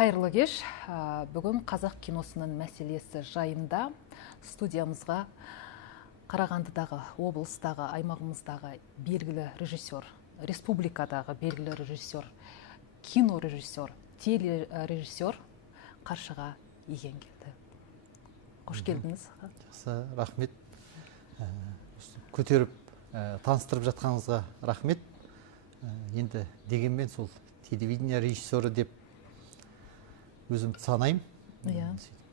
Қайырлы кеш. Бүгін қазақ киносының мәселесі жайында студиямызға Қарағандыдағы, облыстағы, аймағымыздағы белгілі режиссер, республикадағы белгілі режиссер, кинорежиссер, телережиссер Қаршыға Еген келді. Қош келдіңіз. Жақсы, рахмет. Көтеріп, таныстырып жатқаныңызға рахмет. Енді дегенмен сол телевидение режиссері деп өзім санаймын.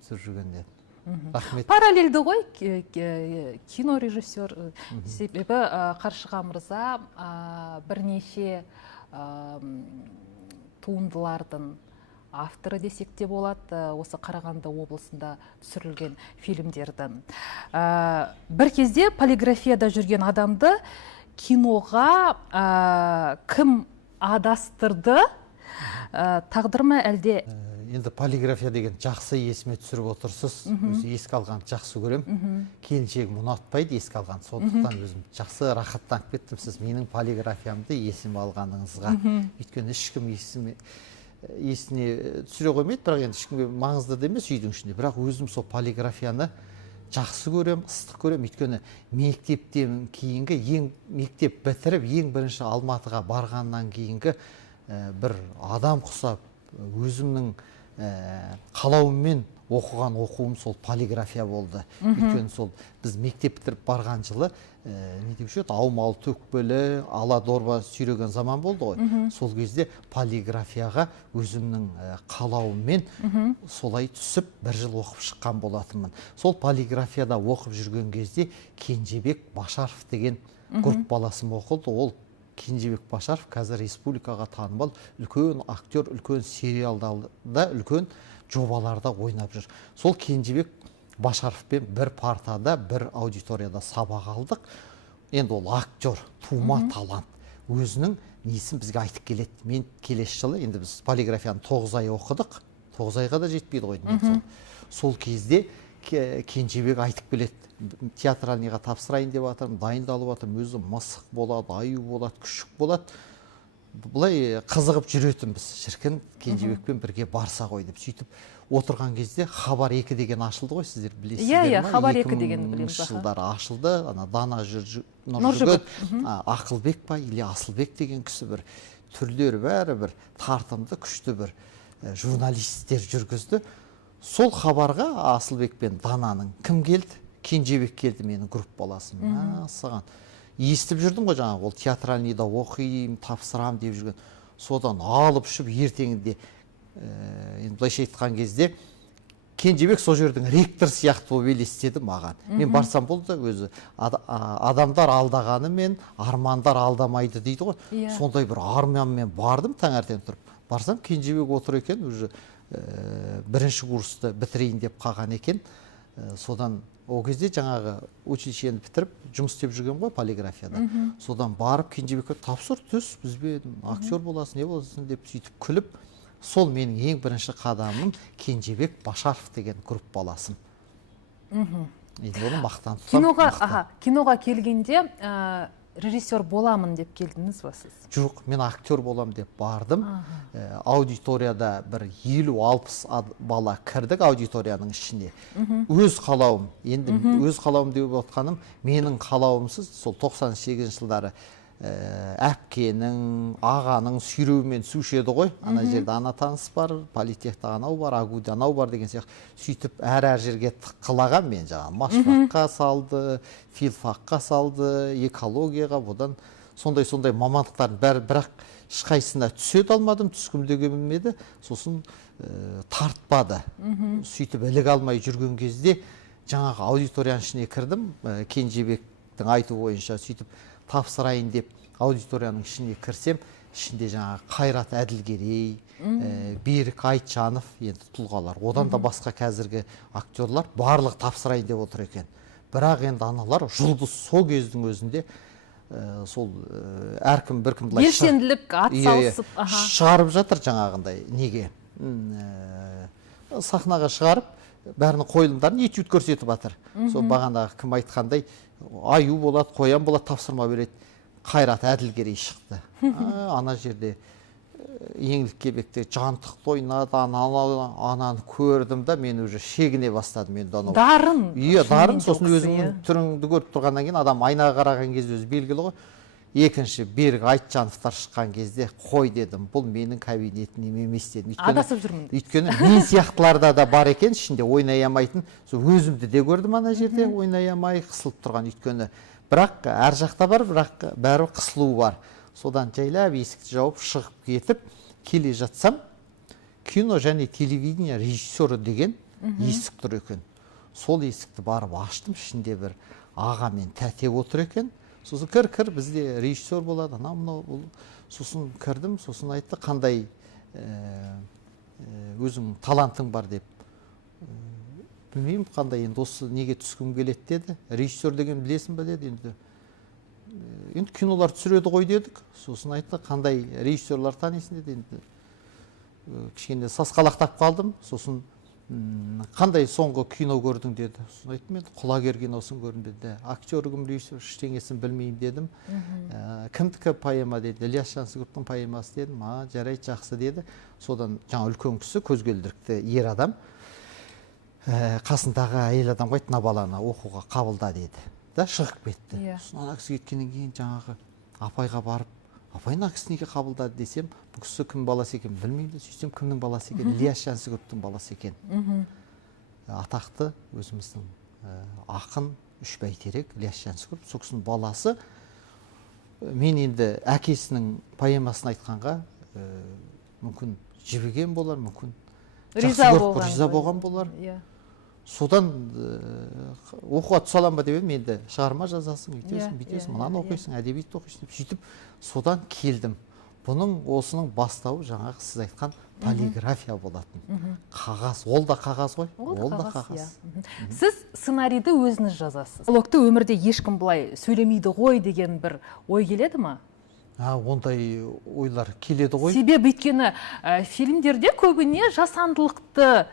Сөз жүргенде. Рахмет. Параллельді ғой кинорежиссер. Себебі Қаршыға мырза бірнеше туындылардың авторы десек те болады, осы Қарағанды облысында түсірілген фильмдердің. Бір кезде полиграфияда жүрген адамды киноға кім адастырды? Тағдыр ма әлде? Енді полиграфия деген жақсы есіме түсіріп отырсыз. Өзі еске алған жақсы көрем. Келіншегім ұнатпайды еске алған. Сондықтан өзім жақсы рахаттанып кеттім сіз менің полиграфиямды есіме алғаныңызға. Өйткені ешкім есіне түсіре қоймайды, бірақ енді ешкімге маңызды емес үйдің ішінде. Бірақ өзім сол полиграфияны жақсы көрем, ыстық көрем. Өйткені мектептен кейінгі, мектеп бітіріп, ең бірінші Алматыға барғаннан кейінгі бір адам құсап, өзімнің қалауыммен оқыған оқуым сол полиграфия болды. Өйткені сол біз мектеп бітіріп барған жылы не деуші еді, аумалы төкпелі, ала дорба сүйреген заман болды ғой. Сол кезде полиграфияға өзімнің қалауыммен солай түсіп бір жыл оқып шыққан болатынмын. Сол полиграфияда оқып жүрген кезде Кенжебек Башаров деген групп баласым оқылды. Ол Кенжебек Башаров қазір республикаға танымал үлкен актер, үлкен сериалдарда, үлкен жобаларда ойнап жүр. Сол Кенжебек Башаровпен бір партада, бір аудиторияда сабақ алдық. Енді ол актер, тума талант. Өзінің несін бізге айтып келеді. Мен келесі жылы, енді біз полиграфияны 9 ай оқыдық. 9 айға да жетпейді ғой. Сол кезде Кенжебек айтып келеді. Театральныйға тапсырайын деп жатырмын, дайындалып жатырмын, өзі мысық болады, аю болады, күшік болады. Бұлай қызығып жүретінбіз. Шіркін Кенжебекпен бірге барса ғой деп сөйтіп отырған кезде Хабар 2 деген ашылды ғой, сіздер білесіздер ме? Хабар 2 деген білеміз. 2000 жылдары ашылды. Дана Нұржігіт, Ақылбек па, или Асылбек деген кісі бір түрлері бәрі бір тартымды, күшті бір журналистер жүргізді. Сол хабарға Асылбек пен Дананың кім келді? Кенжебек келді, менің групп баласым. Саған естіп жүрдім ғой жаңағы, ол театральныйда оқиым, тапсырам деп жүрген. Содан алып үшіп ертеңінде, былайша айтқан кезде, Кенжебек сол жердің ректор сияқты болып елестеді маған. Мен барсам болды, өзі адамдар алдағаны мен армандар алдамайды дейді ғой. Сондай бір арманмен бардым таңертең тұрып. Барсам Кенжебек отыр екен, уже бірінші курсты бітірейін деп қалған екен. Содан о кезде жаңағы училищені бітіріп жұмыс істеп жүрген ғой полиграфияда. Содан барып Кенжебекке тапсыр түс, бізбен актер боласың, не боласың деп сөйтіп күліп, сол менің ең бірінші қадамым Кенжебек Башаров деген групп баласым. Енді оны мақтан тұтам. Киноға келгенде режиссер боламын деп келдіңіз ба сіз? Жоқ, мен актер болам деп бардым. Аудиторияда бір 50-60 бала кірдік аудиторияның ішіне. Өз қалауым, енді өз қалауым деп отқаным, менің қалауымсыз сол 98 жылдары әпкенің, ағаның сүйреуімен сушеді ғой. Ана жерде ана таныс бар, политехта анау бар, агуде анау бар деген сияқты. Сөйтіп әр жерге тыққылаған мен жаңа. Машфаққа салды, филфаққа салды, экологияға, бұдан сондай мамандықтардың бәрі, бірақ ешқайсысына түсет алмадым, түскім де келмеді. Сосын тартпады. Сөйтіп ілік алмай жүрген кезде жаңағы аудиторияның ішіне кірдім. Кенжебектің айту бойынша сөйтіп тапсырайын деп аудиторияның ішіне кірсем, ішінде жаңағы Қайрат Әділгерей, Берік Айтжанов, енді тұлғалар. Одан да басқа қазіргі актерлар барлық тапсырайын деп отыр екен. Бірақ енді аналар жұлдыз сол кездің өзінде сол әркім біркім белсенділік ат салысып шығарып жатыр жаңағындай. Неге? Сахнаға шығарып, бәрінің қойылымдарын этюд көрсетіп жатыр. Сол бағанағы кім айтқандай аю болады, қоян болады, тапсырма береді. Қайрат Әділгерей шықты. Ана жерде еңлік кебекте жантықты ойнады, ананы көрдім да, мен уже шегіне бастадым. Мен дарын. Иә, дарын. Сосын өзіңнің түріңді көріп тұрғаннан кейін адам айнаға қараған кезде өзі белгілі ғой. Екінші, Берік Айтжановтар шыққан кезде қой дедім, бұл менің кабинетім емес дедім. Адасып жүрмін. Өйткені мен сияқтыларда да бар екен, ішінде ойнай алмайтын. Өзімді де көрдім ана жерде ойнай алмай қысылып тұрған. Өйткені бірақ әр жақта бар, бірақ бәрі қысылу бар. Содан жайлап есікті жауып шығып кетіп келе жатсам, кино және телевидение режиссері деген есік тұр екен. Сол есікті барып аштым, ішінде бір аға мен тәте отыр екен. Сосын кір, бізде режиссер болады, мынау. Сосын кірдім, сосын айтты, қандай өзің талантың бар деп. Білмеймін, қандай, енді осы неге түскім келеді деді. Режиссер деген білесің бе деді. Енді кинолар түсіреді ғой дедік. Сосын айтты, қандай режиссерлар танисың деді. Енді кішкене сасқалақтап қалдым. Сосын қандай соңғы кино көрдің деді. Сосын айттым, мен құлагер киносын көрдім деді. Актер кім, режиссер, ештеңесін білмеймін дедім. Кімдікі поэма деді. Ілияс Жансүгіровтің поэмасы дедім. Жарайды, жақсы деді. Содан жаңа үлкен кісі, көзгелдірікті ер адам, қасындағы әйел адамға айтты, мына баланы оқуға қабылда деді. Да шығып кетті. Сосын ана кісі кеткеннен кейін жаңағы апайға барып, апай мына кісі неге қабылдады десем, бұл кісі кім баласы екен білмейді. Сөйтсем, кімнің баласы екен? Ілияс Жансүгіровтің баласы екен. Атақты өзіміздің ақын үш бәйтерек Ілияс Жансүгіров. Сол кісінің баласы. Мен енді әкесінің поэмасын айтқанға мүмкін жібіген болар, мүмкін риза болған болар. Содан оқуға түсе аламын ба деп едім, енді шығарма жазасың, үйтесің, бүйтесің, мынаны оқисың, әдебиетті оқисың деп сөйтіп, содан келдім. Бұның осының бастауы жаңағы сіз айтқан полиграфия болатын. Қағаз, ол да қағаз ғой? Ол да қағаз. Сіз сценарийді өзіңіз жазасыз. Диалогты өмірде ешкім бұлай сөйлемейді ғой деген бір ой келеді ма? Ондай ойлар келеді ғой. Себебі өйткені фильмдерде көбіне жасандылықты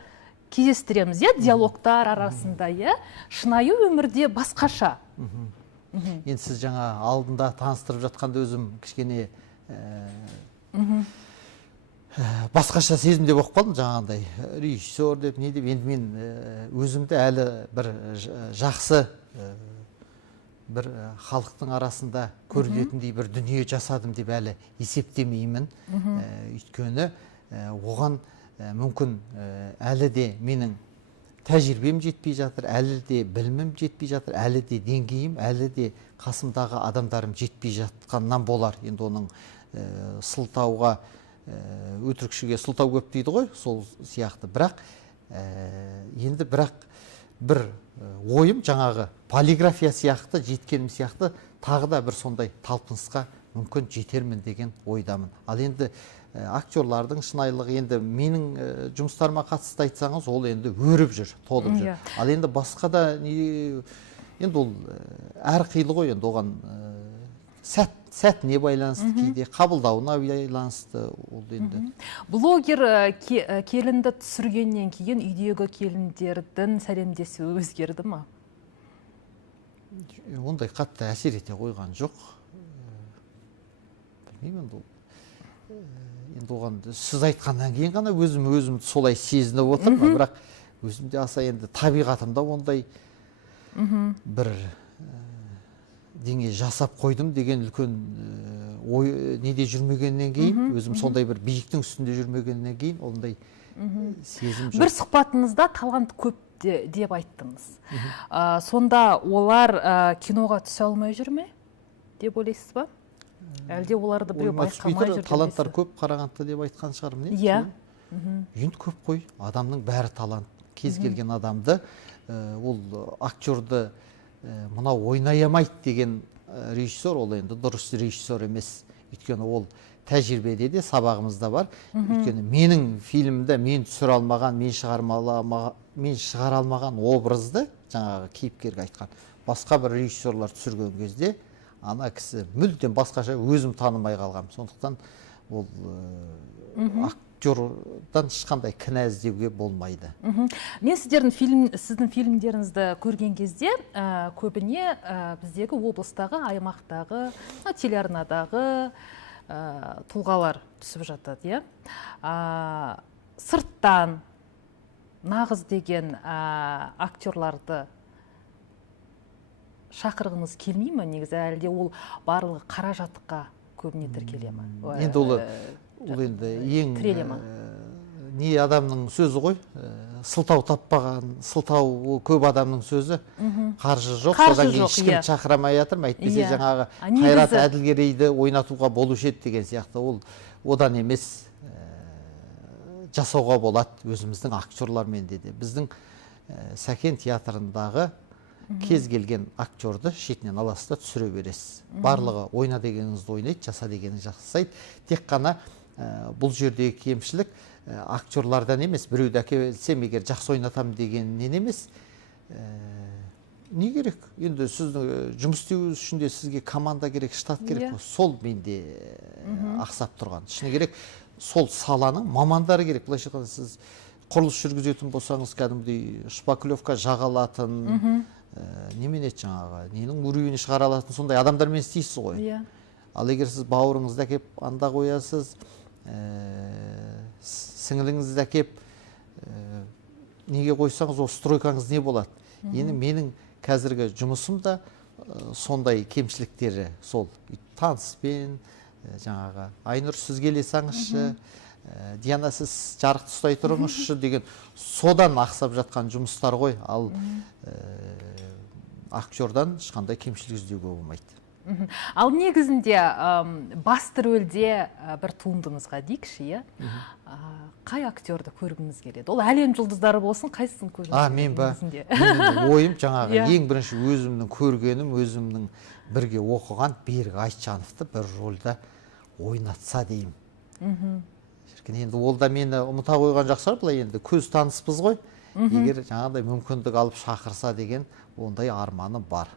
кездестіреміз, диалогтар арасында, шынайы өмірде басқаша. Енді сіз жаңа алдында таныстырып жатқанда өзім кішкене басқаша сезімде болып қалдым, жаңағындай режиссер деп, не деп. Енді мен өзімді әлі бір жақсы бір халықтың арасында көрінетіндей бір дүние жасадым деп әлі есептемеймін. Өйткені оған мүмкін әлі де менің тәжірибем жетпей жатыр, әлі де білімім жетпей жатыр, әлі де деңгейім, әлі де қасымдағы адамдарым жетпей жатқаннан болар. Енді оның сылтауға, өтірікшіге сылтау көп дейді ғой, сол сияқты. Бірақ енді бір ойым жаңағы полиграфия сияқты, жеткенім сияқты тағы да бір сондай талпынысқа мүмкін жетермін деген ойдамын. Ал енді актерлардың шынайылығы, енді менің жұмыстарыма қатысты айтсаңыз, ол енді өріп жүр, толып жүр. Ал енді басқа да, енді ол әрқилы ғой, енді оған сәтіне байланысты, кейде қабылдауына байланысты. Блогер келінді түсіргеннен кейін үйдегі келіндердің сәлемдесуі өзгерді ма? Ондай қатты әсер ете қойған жоқ. Білмеймін, енді оған сіз айтқаннан кейін ғана өзімді солай сезініп отырмын, бірақ өзімде аса енді табиғатымда ондай бір деңе жасап қойдым деген үлкен ой неде жүрмегеннен кейін, өзім сондай бір биіктің үстінде жүрмегеннен кейін ондай сезім жоқ. Бір сұхбатыңызда талант көп деп айттыңыз. Сонда олар киноға түсе алмай жүр ме деп ойлайсыз ба? Әлде оларды біреу байқамай жүр? Таланттар көп Қарағандыда деп айтқан шығармын. Енді көп қой, адамның бәрі талант. Кез келген адамды, ол актерді мынау ойнай алмайды деген режиссер, ол енді дұрыс режиссер емес. Өйткені ол тәжірибеде де сабағымызда бар. Өйткені менің фильмімді мен түсіре алмаған, мен шығара алмаған образды жаңағы кейіпкерге айтқан басқа бір режиссерлар түсірген кезде ана кісі мүлдем басқаша, өзім танымай қалғам. Сондықтан ол актердан ешқандай кінә іздеуге болмайды. Мен сіздің фильмдеріңізді көрген кезде көбіне біздегі облыстағы, аймақтағы, телеарнадағы тұлғалар түсіп жатады, иә. Сырттан нағыз деген актерларды шақырғыңыз келмей ме негізі, әлде ол барлығы қаражатқа көбіне тіркеле ме? Енді ол енді ең не адамның сөзі ғой, сылтау таппаған, сылтау көп адамның сөзі, қаржы жоқ, содан кейін ешкім шақырамай жатыр ма, әйтпесе жаңағы Қайрат Әділгерейді ойнатуға болушы еді деген сияқты, ол одан емес, жасауға болады өзіміздің актерлармен де. Біздің Сәкен театрындағы кез келген актерді шетінен аласыз да түсіре бересіз. Барлығы ойна дегеніңізді ойнайды, жаса дегеніңізді жасайды. Тек қана бұл жердегі кемшілік актерлардан емес, біреуді әкелсем егер жақсы ойнатам дегеннен емес. Не керек? Енді сіздің жұмыс істеуіңіз үшін де сізге команда керек, штат керек. Сол менде ақсап тұрған. Шыны керек, сол саланың мамандары керек. Былайша айтқанда сіз құрылыс жүргізетін болсаңыз, кәдімгідей шпаклевка жағалатын, немен еді жаңағы, ненің үруіне шығара алатын сондай адамдармен істейсіз ғой. Ал егер сіз бауырыңызды әкеп анда қоясыз, сіңіліңізді әкеп неге қойсаңыз, осы стройкаңыз не болады? Енді менің қазіргі жұмысым да сондай кемшіліктері сол. Таныспен, жаңағы, Айнұр сіз келесаңызшы, Диана сіз жарықты ұстай тұрыңызшы деген содан ақсап жатқан жұмыстар ғой. Ал актердан ешқандай кемшілік іздеуге болмайды. Ал негізінде басты рөлде бір туындыңызға дейікші, қай актерді көргіңіз келеді? Ол әлем жұлдыздары болсын, қайсысын көргіңіз келеді? Мен ба? Ойым жаңағы ең бірінші өзімнің көргенім, өзімнің бірге оқыған Берік Айтжановты бір рөлді ойнатса деймін. Енді ол да мені ұмыта қойған жақсылар, былай енді көз таныспыз ғой. Егер жаңағыдай мүмкіндік алып шақырса деген ондай арманы бар.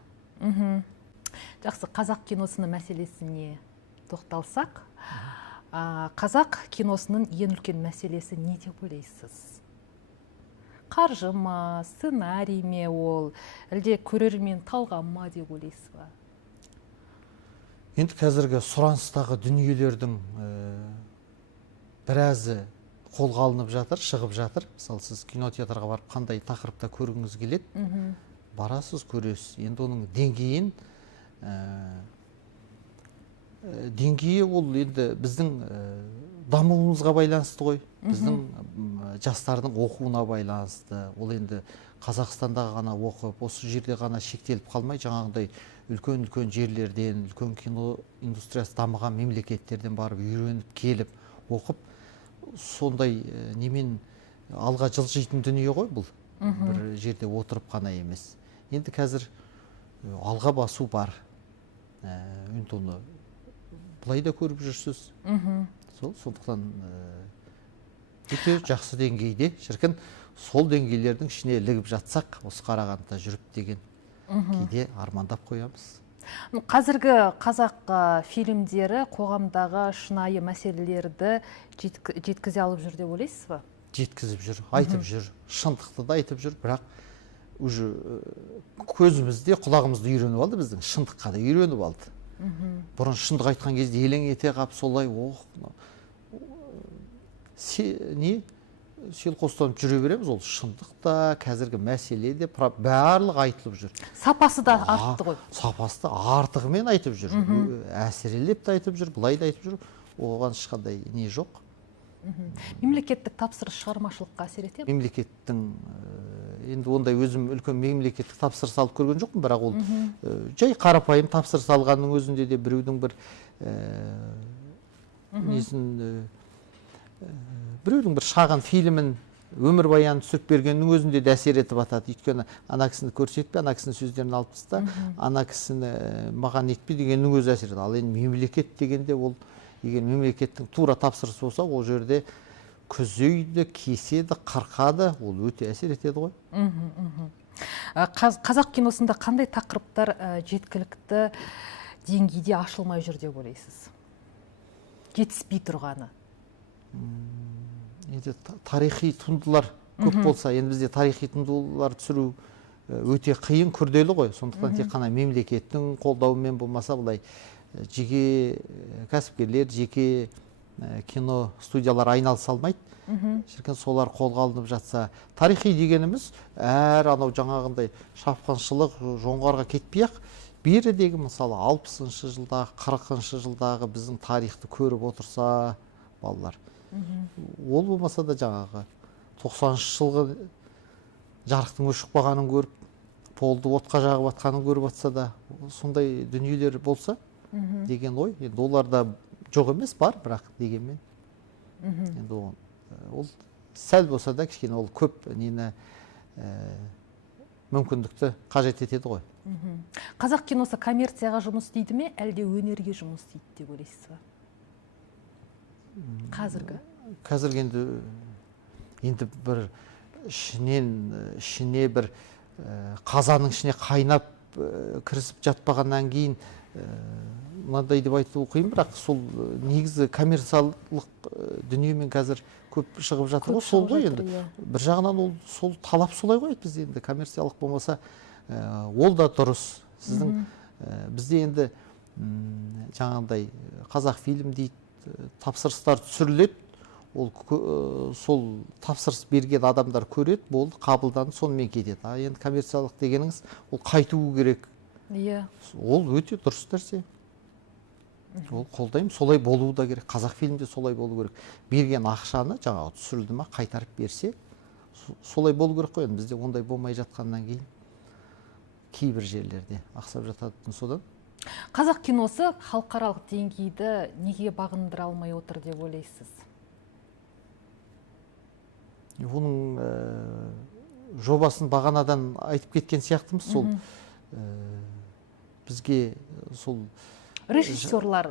Жақсы, қазақ киносының мәселесіне тоқталсақ, қазақ киносының ең үлкен мәселесі не деп ойлайсыз? Қаржы ма, сценарий ме ол, әлде көрермен талғам ма деп ойлайсыз ба? Енді қазіргі сұраныстағы дүниелердің біразы қолға алынып жатыр, шығып жатыр. Мысалы, сіз кинотеатрға барып қандай тақырыпта көргіңіз келеді, барасыз, көресіз. Енді оның деңгейі ол енді біздің дамуымызға байланысты ғой. Біздің жастардың оқуына байланысты. Ол енді Қазақстандағы ғана оқып, осы жерде ғана шектеліп қалмай, жаңағындай үлкен жерлерден, үлкен кино индустриясы дамыған мемлекеттерден барып үйреніп келіп, оқып, сондай немен алға жылжитын дүние ғой бұл. Бір жерде отырып қана емес. Енді қазір алға басу бар. Енді оны бұлай да көріп жүрсіз. Сондықтан өте жақсы деңгейде, шіркін сол деңгейлердің ішіне ілігіп жатсақ, осы Қарағандыда жүріп деген кейде армандап қоямыз. Қазіргі қазақ фильмдері қоғамдағы шынайы мәселелерді жеткізе алып жүр деп ойлайсыз ба? Жеткізіп жүр, айтып жүр, шындықты да айтып жүр, бірақ уже көзімізде, құлағымызды үйреніп алды, біздің шындыққа да үйреніп алды. Бұрын шындық айтқан кезде елең ете қап, солай, селқостанып жүре береміз, ол шындықта, қазіргі мәселеде барлық айтылып жүр. Сапасы да артты ғой. Сапасы да артығымен айтып жүр, әсірелеп те айтып жүр, бұлай да айтып жүр, оған ешқандай не жоқ. Мемлекеттік тапсырыс шығармашылыққа әсер етеді? Мемлекеттің, енді ондай өзім үлкен мемлекеттік тапсырыс алып көрген жоқпын, бірақ ол жай қарапайым тапсырыс алғанның өзінде де біреудің біреудің бір шағын фильмін, өмір баянын түсіріп бергеннің өзінде де әсер етіп атады. Өйткені ана кісіні көрсетпе, ана кісінің сөздерін алып таста, ана кісіні маған етпе дегеннің өзі әсер етеді. Ал енді мемлекет дегенде ол, егер мемлекеттің тура тапсырысы болса, ол жерде күзейді, кеседі, қырқады, ол өте әсер етеді ғой. Қазақ киносында қандай тақырыптар жеткілікті деңгейде ашылмай жүр деп ойлайсыз? Жетіспей тұрғаны? Енді тарихи туындылар көп болса, енді бізде тарихи туындылар түсіру өте қиын, күрделі ғой. Сондықтан тек қана мемлекеттің қолдауымен болмаса, бұлай жеке кәсіпкерлер, жеке кино студиялар айналыса алмайды. Шіркін солар қолға алынып жатса, тарихи дегеніміз әр анау жаңағындай шапқыншылық жоңғарға кетпей-ақ, берідегі мысалы 60-шы жылдағы, 40-шы жылдағы біздің тарихты көріп отырса балалар, ол болмаса да жаңағы 90-шы жылғы жарықтың өшіп қалғанын көріп, полды отқа жағып атқанын көріп атса да, сондай дүниелер болса деген ой. Енді оларда жоқ емес, бар, бірақ дегенмен. Енді ол сәл болса да кішкене ол көп нені мүмкіндікті қажет етеді ғой. Қазақ киносы коммерцияға жұмыс істейді ме, әлде өнерге жұмыс істейді деп ойлайсыз ба? Қазіргі енді бір ішіне бір қазаның ішіне қайнап кірісіп жатпағаннан кейін мынандай деп айту қиын, бірақ сол негізі коммерциялық дүниемен қазір көп шығып жатыр ғой, сол ғой енді. Бір жағынан ол сол талап солай ғой, бізде енді коммерциялық болмаса ол да дұрыс. Сіздің бізде енді жаңағындай қазақ фильм дейді, тапсырыстар түсіріледі, ол сол тапсырыс берген адамдар көреді, болды, қабылданып сонымен кетеді. Енді коммерциялық дегеніңіз ол қайтуы керек. Ол өте дұрыс нәрсе. Ол қолдаймын, солай болуы да керек. Қазақ фильмде солай болу керек. Берген ақшаны жаңағы түсірілді ма қайтарып берсе, солай болу керек қой. Бізде ондай болмай жатқаннан кейін кейбір жерлерде ақсап жататын содан. Қазақ киносы халықаралық деңгейді неге бағындыра алмай отыр деп ойлайсыз? Оның жобасын бағанадан айтып кеткен сияқтымыз, сол бізге сол режиссерлар,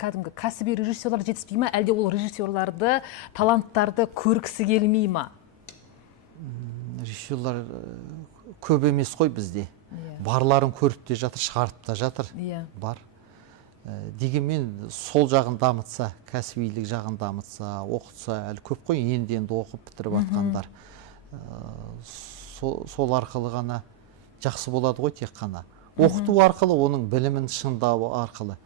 кәдімгі кәсіби режиссерлар жетіспей ма, әлде ол режиссерларды, таланттарды көргісі келмей ма? Режиссерлар көп емес қой бізде. Барларын көріп те жатыр, шығарып та жатыр. Бар. Дегенмен сол жағын дамытса, кәсібилік жағын дамытса, оқытса, әлі көп қой, енді оқып бітіріп атқандар. Сол арқылы ғана жақсы болады ғой, тек қана. Оқыту арқылы, оның білімін шыңдау арқылы.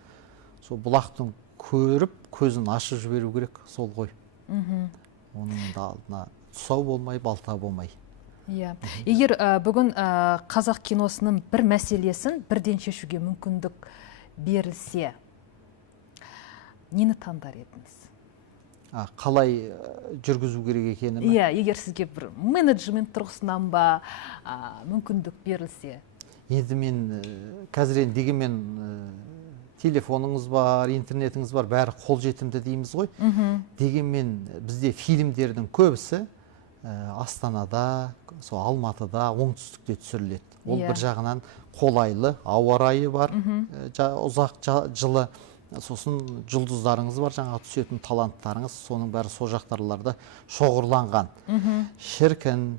Сол бұлақтың көріп, көзін ашып жіберу керек, сол ғой. Оның да алдына тұсау болмай, балта болмай. Егер бүгін қазақ киносының бір мәселесін бірден шешуге мүмкіндік берілсе, нені таңдар едіңіз? Қалай жүргізу керек екені ме? Егер сізге бір менеджмент тұрғысынан ба мүмкіндік берілсе. Енді мен қазір дегенмен телефоныңыз бар, интернетіңіз бар, бәрі қолжетімді дейміз ғой. Дегенмен бізде фильмдердің көбісі Астанада, Алматыда, оңтүстікте түсіріледі. Ол бір жағынан қолайлы, ауа райы бар, ұзақ жылы, сосын жұлдыздарыңыз бар, жаңа түсетін таланттарыңыз, соның бәрі сол жақтарларда шоғырланған. Шіркін,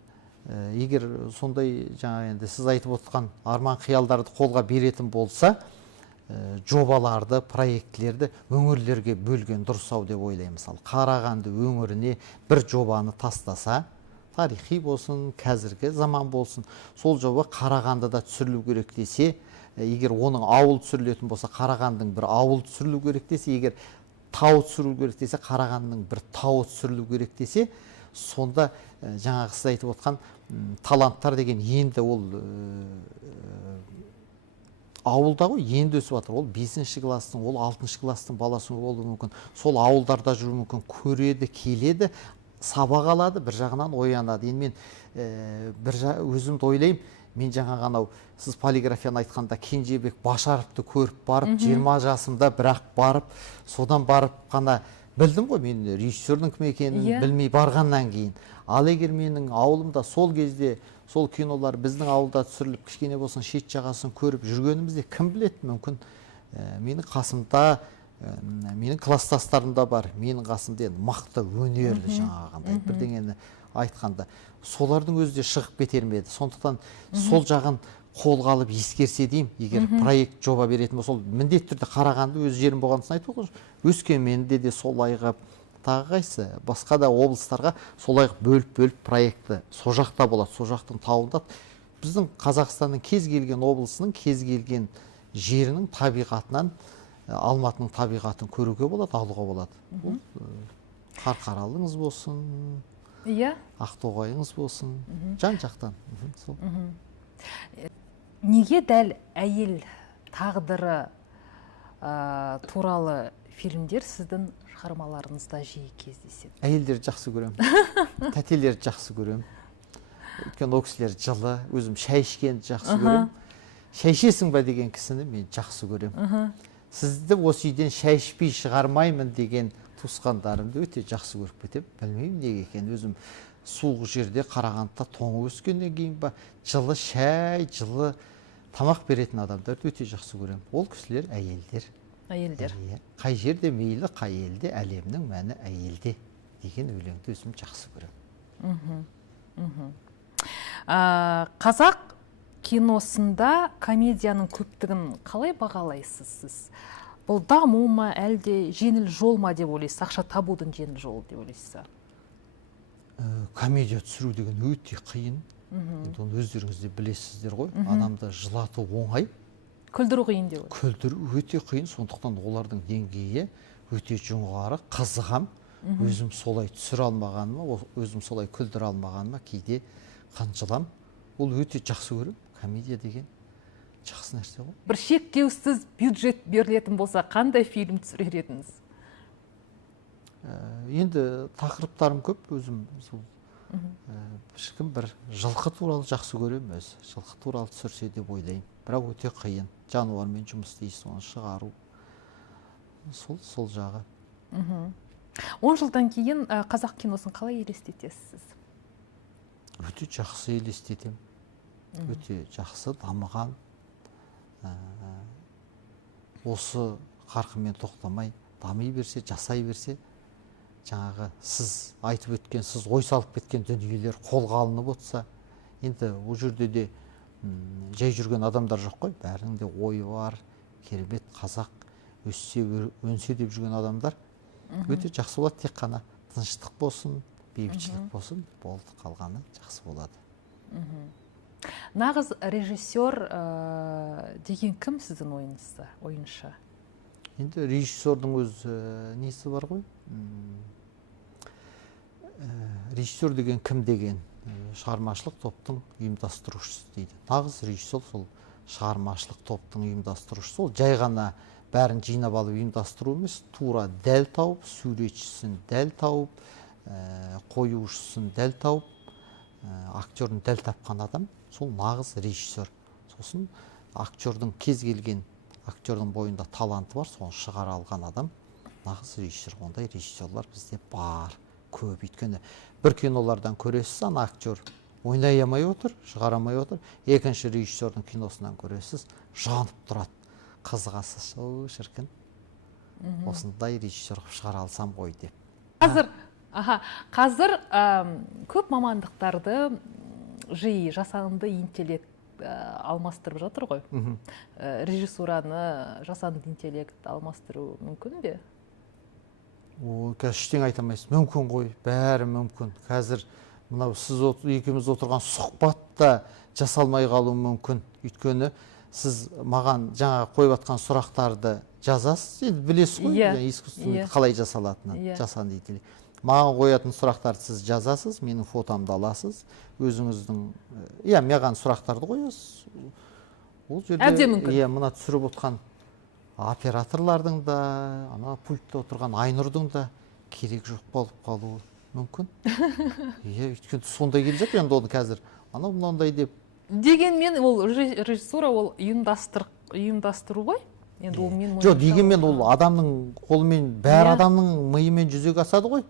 егер сондай жаңа енді сіз айтып отырған арман қиялдарды қолға беретін болса, жобаларды, проектлерді өңірлерге бөлген дұрыс-ау деп ойлаймын. Мысалы, Қарағанды өңіріне бір жобаны тастаса, тарихи болсын, қазіргі заман болсын, сол жоба Қарағандыда түсірілу керек десе, егер оның ауыл түсірілетін болса, Қарағандың бір ауыл түсірілу керек десе, егер тау түсірілу керек десе, Қарағандың бір тауы түсірілу керек десе, сонда жаңағы сіз айтып отқан таланттар деген енді ол ауылда ғой, енді өсіп жатыр. Ол 5-ші класстың, ол 6-шы класстың баласы болуы мүмкін. Сол ауылдарда жүру мүмкін, көреді, келеді, сабақ алады, бір жағынан оянады. Енді мен өзімді ойлаймын, мен жаңа ғанау сіз полиграфияны айтқанда Кенжебек Башаровты көріп барып, 20 жасымда бірақ барып, содан барып қана білдім ғой, мен режиссердің кім екенін білмей барғаннан кейін. Ал егер менің ауылымда сол кезде сол кинолар біздің ауылда түсіріліп, кішкене болсын шет жағасын көріп жүргенімізде кім біледі, мүмкін менің қасымда, менің класстастарымда бар, менің қасымда мықты өнерлі жаңағындай бірдеңені айтқанда, солардың өзі де шығып кетер ме еді. Сондықтан сол жағын қолға алып ескерсе деймін, егер проект жоба беретін болса, міндетті түрде Қарағанды өз жерім болғансын айтып отыр. Өскеменде де солай қылып, тағы қайсы басқа да облыстарға солай бөліп проекті сол жақта болады, сол жақтың тауында. Біздің Қазақстанның кез келген облысының, кез келген жерінің табиғатынан Алматының табиғатын көруге болады, алуға болады. Бұл Қарқаралыңыз болсын, иә, Ақтоғайыңыз болсын, жан-жақтан. Сол. Неге дәл әйел тағдыры туралы фильмдер сіздің шығармаларыңызда жиі кездеседі? Әйелдерді жақсы көрем, тәтелерді жақсы көрем. Өйткені ол кісілер жылы, өзім шай ішкенді жақсы көрем. Шай ішесің ба деген кісіні мен жақсы көрем. Сізді осы үйден шай ішпей шығармаймын деген туысқандарымды өте жақсы көріп кетем. Білмеймін неге екен, өзім суық жерде Қарағандыда тоңып өскеннен кейін ба, жылы шай, жылы тамақ беретін адамдарды өте жақсы көрем. Ол кісілер әйелдер. Әйелдер. Қай жерде мейлі, қай елде, әлемнің мәні әйелде деген өлеңді өзім жақсы көрем. Қазақ киносында комедияның көптігін қалай бағалайсыз сіз? Бұл даму ма, әлде жеңіл жол ма деп ойлайсыз? Ақша табудың жеңіл жолы деп ойлайсыз? Комедия түсіру деген өте қиын. Оны өздеріңіз де білесіздер ғой. Адамды жылату оңай, күлдіру қиын деп ойлайсыз? Күлдіру өте қиын, сондықтан олардың деңгейі өте жоғары. Қызығам. Өзім солай түсіре алмағаныма, өзім солай күлдіре алмағаныма кейде қынжылам. Ол өте жақсы көрем. Комедия деген жақсы нәрсе ғой. Бір шектеусіз бюджет берілетін болса, қандай фильм түсірер едіңіз? Енді тақырыптарым көп, өзім сол шіркін бір жылқы туралы жақсы көрем өзі. Жылқы туралы түсірсе деп ойлаймын. Бірақ өте қиын. Жануармен жұмыс істейсіз, оны шығару. Сол жағы. 10 жылдан кейін қазақ киносын қалай елестетесіз? Өте жақсы елестетем. Өте жақсы дамыған. Осы қарқынмен тоқтамай, дами берсе, жасай берсе, жаңағы сіз айтып өткен, сіз ой салып кеткен дүниелер қолға алынып отырса, енді ол жерде де жай жүрген адамдар жоқ қой, бәрінің де ойы бар, керемет қазақ өссе, өнсе деп жүрген адамдар өте жақсы болады. Тек қана тыныштық болсын, бейбітшілік болсын, болды, қалғаны жақсы болады. Нағыз режиссер деген кім сіздің ойыңызша? Енді режиссердің өз несі бар ғой? Режиссер деген кім деген? Шығармашылық топтың ұйымдастырушысы дейді. Нағыз режиссер сол шығармашылық топтың ұйымдастырушысы. Ол жай ғана бәрін жинап алып ұйымдастыру емес, тура дәл тауып, суретшісін дәл тауып, қоюшысын дәл тауып, актерін дәл тапқан адам, сол нағыз режиссер. Сосын актердің кез келген актердің бойында таланты бар, соны шығара алған адам нағыз режиссер. Ондай режиссерлар бізде бар, көп. Өйткені бір кинолардан көресіз, ана актер ойнай алмай отыр, шығара алмай отыр. Екінші режиссердің киносынан көресіз, жанып тұрады, қызығасыз. О, шіркін, осындай режиссер шығара алсам ғой деп. Қазір көп мамандықтарды жиі жасанды интеллект алмастырып жатыр ғой. Режиссураны жасанды интеллект алмастыру мүмкін бе? Қазір ештеңе айта алмайсыз. Мүмкін ғой, бәрі мүмкін. Қазір мынау сіз екеуміз отырған сұхбатта жасалмай қалу мүмкін. Өйткені сіз маған жаңа қойып жатқан сұрақтарды жазасыз, енді білесіз ғой, искусственно қалай жасалатынын, жасанды интеллект. Маған қоятын сұрақтарды сіз жазасыз, менің фотомды аласыз, өзіңіздің, маған сұрақтарды қоясыз. Ол жерде, мына түсіріп отқан операторлардың да, ана пультте отырған Айнұрдың да керек жоқ болып қалуы мүмкін. Өйткені сондай келе жатыр, енді оны қазір, мынандай деп. Дегенмен ол режиссура, ол ұйымдастыру ғой? Жоқ, дегенмен ол адамның қолымен, бәр адамның миымен жүзеге асады ғой.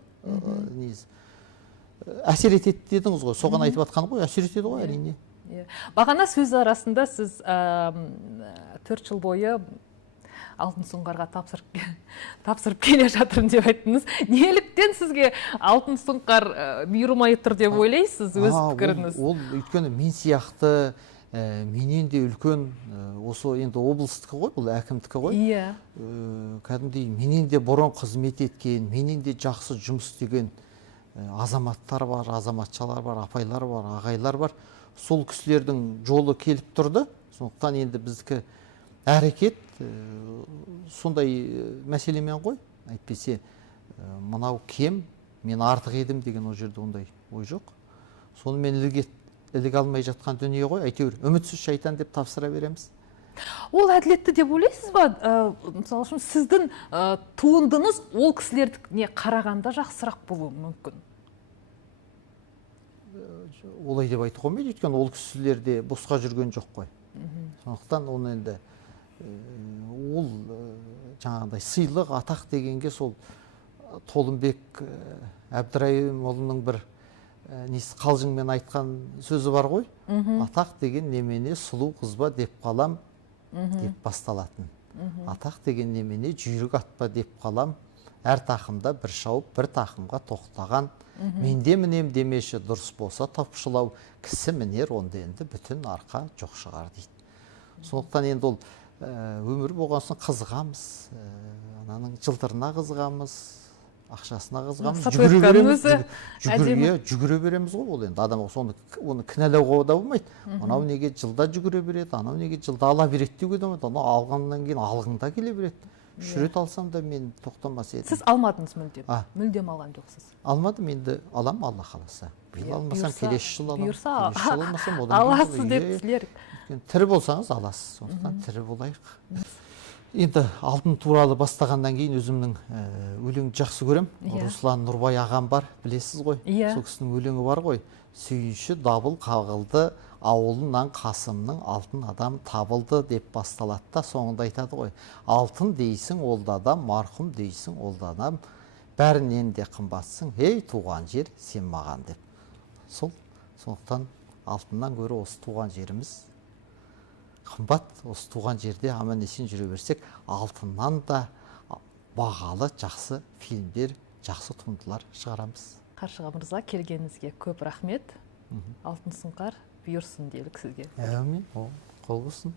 Әсер етеді дедіңіз ғой, соған айтып атқан ғой, әсер етеді ғой, әрине. Бағана сөз арасында сіз 4 жыл бойы Алтын Сұңқарға тапсырып келе жатырмын деп айттыңыз. Неліктен сізге Алтын Сұңқар бұйырмай тұр деп ойлайсыз, өз пікіріңіз? Ол өйткені мен сияқты, менен де үлкен, осы енді облыстық ғой, бұл әкімдікі ғой. Кәдімгідей менен де бұрын қызмет еткен, менен де жақсы жұмыс істеген азаматтар бар, азаматшалар бар, апайлар бар, ағайлар бар. Сол кісілердің жолы келіп тұрды. Сондықтан енді біздікі әрекет, сондай мәселемен ғой, әйтпесе мынау кем, мен артық едім деген ол жерде ондай ой жоқ. Соны мен іліге алмай жатқан дүние ғой, әйтеуір үмітсіз шайтан деп тапсыра береміз. Ол әділетті деп ойлайсыз ба? Мысалы үшін сіздің туындыңыз ол кісілердікіне қарағанда жақсырақ болуы мүмкін. Олай деп айтуға болмайды, өйткені ол кісілерде босқа жүрген жоқ қой. Сондықтан оны енді ол жаңағыдай сыйлық, атақ дегенге сол Толымбек Әбдірайымұлының бір қалжыңмен айтқан сөзі бар ғой. Атақ деген немене сұлу қызба деп қалам деп басталатын. Атақ деген немене жүйрік атпа деп қалам. Әр тақымда бір шауып, бір тақымға тоқтаған. Менде мінем демеші дұрыс болса топшылау, кісі мінер онда енді бүтін арқа жоқ шығар дейді. Сондықтан енді ол өмір болған соң қызығамыз, ананың жылтырына қызығамыз, ақшасына қызығамыз, жүгіре береміз ғой. Ол енді адамға оны кінәлауға да болмайды. Анау неге жылда жүгіре береді, анау неге жылда ала береді деуге де болмайды. Анау алғаннан кейін алғында келе береді. Үш рет алсам да мен тоқтамас едім. Сіз алмадыңыз мүлдем? Мүлдем алған жоқсыз? Алмадым, енді алам, Алла қаласа. Биыл алмасам, келесі жыл алам. Бұйырса аласыз деп тілер. Тірі болсаңыз аласыз, сондықтан тірі болайық. Енді алтын туралы бастағаннан кейін өзімнің өлеңді жақсы көрем. Руслан Нұрбай ағам бар, білесіз ғой. Сол кісінің өлеңі бар ғой. Сүйінші дабыл қағылды, ауылынан Қасымның алтын адам табылды деп басталады да соңында айтады ғой. Алтын дейсің ол да адам, марқұм дейсің ол да адам, бәрінен де қымбатсың, ей туған жер сен маған деп. Сондықтан алтыннан гөрі осы туған жеріміз қымбат. Осы туған жерде аман есен жүре берсек, алтыннан да бағалы жақсы фильмдер, жақсы туындылар шығарамыз. Қаршыға мырза, келгеніңізге көп рахмет. Алтын сұңқар бұйырсын делік сізге. Әмин, қол болсын.